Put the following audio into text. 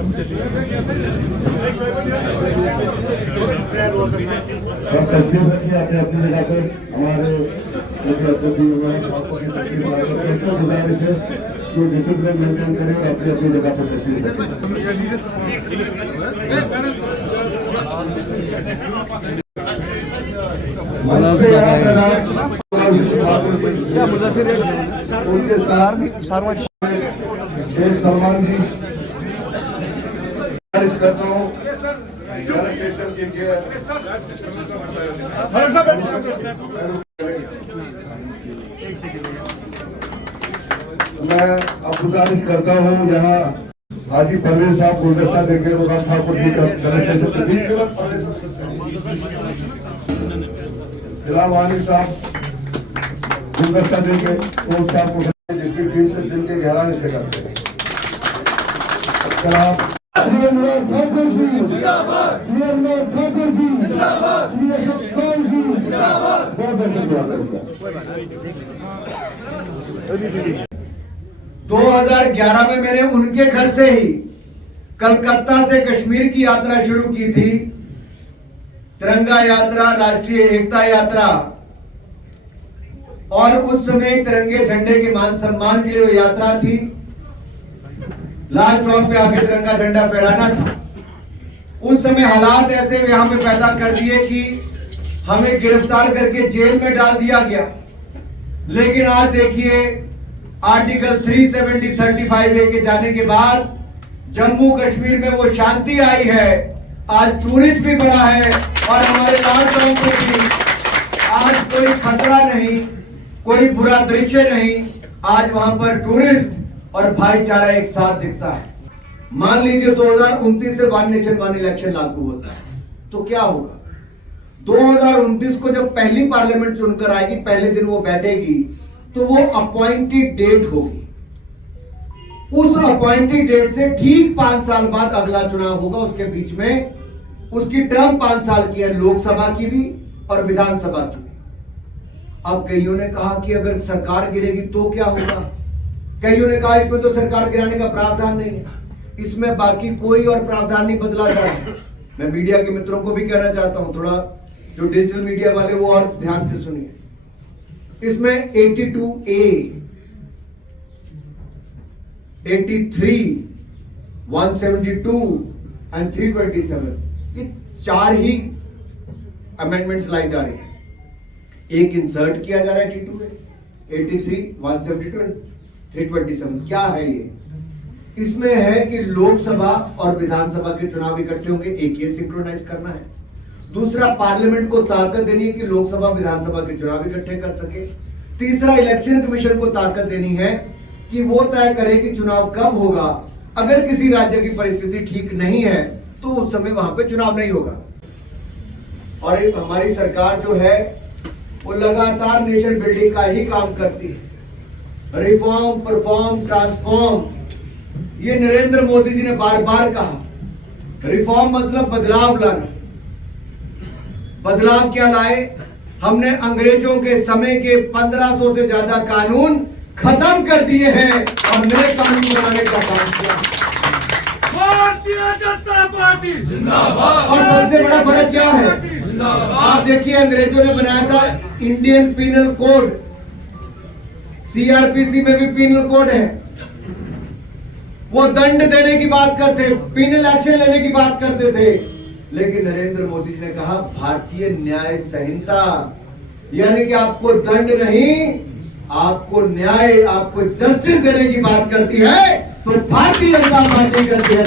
अपने अपनी जगह पर हमारे गुजारिश है कि डिसिप्लिन मेंटेन करें और अपनी अपनी जगह पर तस्वीर सलमान जी गुजारिश करता हूँ मैं अब गुजारिश करता हूँ यहाँ हाजी परवेज साहब गुलदस्ता देंगे मुकाम ठाकुर जी का वानी साहब गुलदस्ता देंगे तो साहब को जिसकी टीम से जिनके गहराने से करते हैं ठाकुर जी ठाकुर जी 2011 में मैंने उनके घर से ही कलकत्ता से कश्मीर की यात्रा शुरू की थी। तिरंगा यात्रा, राष्ट्रीय एकता यात्रा, और उस समय तिरंगे झंडे के मान सम्मान के लिए वो यात्रा थी। लाल चौक पे आके तिरंगा झंडा फहराना था। उस समय हालात ऐसे यहां पे पैदा कर दिए कि हमें गिरफ्तार करके जेल में डाल दिया गया। लेकिन आज देखिए, आर्टिकल 370-35A के जाने के बाद जम्मू कश्मीर में वो शांति आई है। आज टूरिस्ट भी बढ़ा है और हमारे लाल चौक पे भी आज कोई खतरा नहीं, कोई बुरा दृश्य नहीं। आज वहां पर टूरिस्ट और भाईचारा एक साथ दिखता है। मान लीजिए 2029 से वन नेशन वन इलेक्शन लागू होता है तो क्या होगा? 2029 को जब पहली पार्लियामेंट चुनकर आएगी, पहले दिन वो बैठेगी तो वो अपॉइंटेड डेट होगी। उस अपॉइंटेड डेट से ठीक 5 साल बाद अगला चुनाव होगा। उसके बीच में उसकी टर्म 5 साल की है, लोकसभा की भी और विधानसभा की भी। अब कईयों ने कहा कि अगर सरकार गिरेगी तो क्या होगा? कईयों ने कहा इसमें तो सरकार गिराने का प्रावधान नहीं है, इसमें बाकी कोई और प्रावधान नहीं बदला जा रहा है। मैं मीडिया के मित्रों को भी कहना चाहता हूं, थोड़ा जो डिजिटल मीडिया वाले वो और ध्यान से सुनिए। इसमें 82A, 83, 172 एंड 327 ये 4 ही अमेंडमेंट्स लाई जा रही है। एक इंसर्ट किया जा रहा है 82A, 83, 172 एंड 327। क्या है ये? इसमें है कि लोकसभा और विधानसभा के चुनाव इकट्ठे होंगे, एक ये सिंक्रोनाइज करना है। दूसरा, पार्लियामेंट को ताकत देनी है कि लोकसभा विधानसभा के चुनाव इकट्ठे कर सके। तीसरा, इलेक्शन कमीशन को ताकत देनी है कि वो तय करे कि चुनाव कब होगा। अगर किसी राज्य की परिस्थिति ठीक नहीं है तो उस समय वहां पे चुनाव नहीं होगा। और हमारी सरकार जो है वो लगातार नेशन बिल्डिंग का ही काम करती है। रिफॉर्म, परफॉर्म, ट्रांसफॉर्म, ये नरेंद्र मोदी जी ने बार बार कहा। रिफॉर्म मतलब बदलाव लाना। बदलाव क्या लाए? हमने अंग्रेजों के समय के 1500 से ज्यादा कानून खत्म कर दिए हैं और नए कानून बनाने का काम किया। भारतीय जनता पार्टी जिंदाबाद। और सबसे बड़ा फर्क क्या है? आप देखिए, अंग्रेजों ने बनाया था इंडियन पीनल कोड, सीआरपीसी में भी पीनल कोड है। वो दंड देने की बात करते, पीनल एक्शन लेने की बात करते थे। लेकिन नरेंद्र मोदी जी ने कहा भारतीय न्याय संहिता, यानी कि आपको दंड नहीं, आपको न्याय, आपको जस्टिस देने की बात करती है तो भारतीय जनता पार्टी करती है।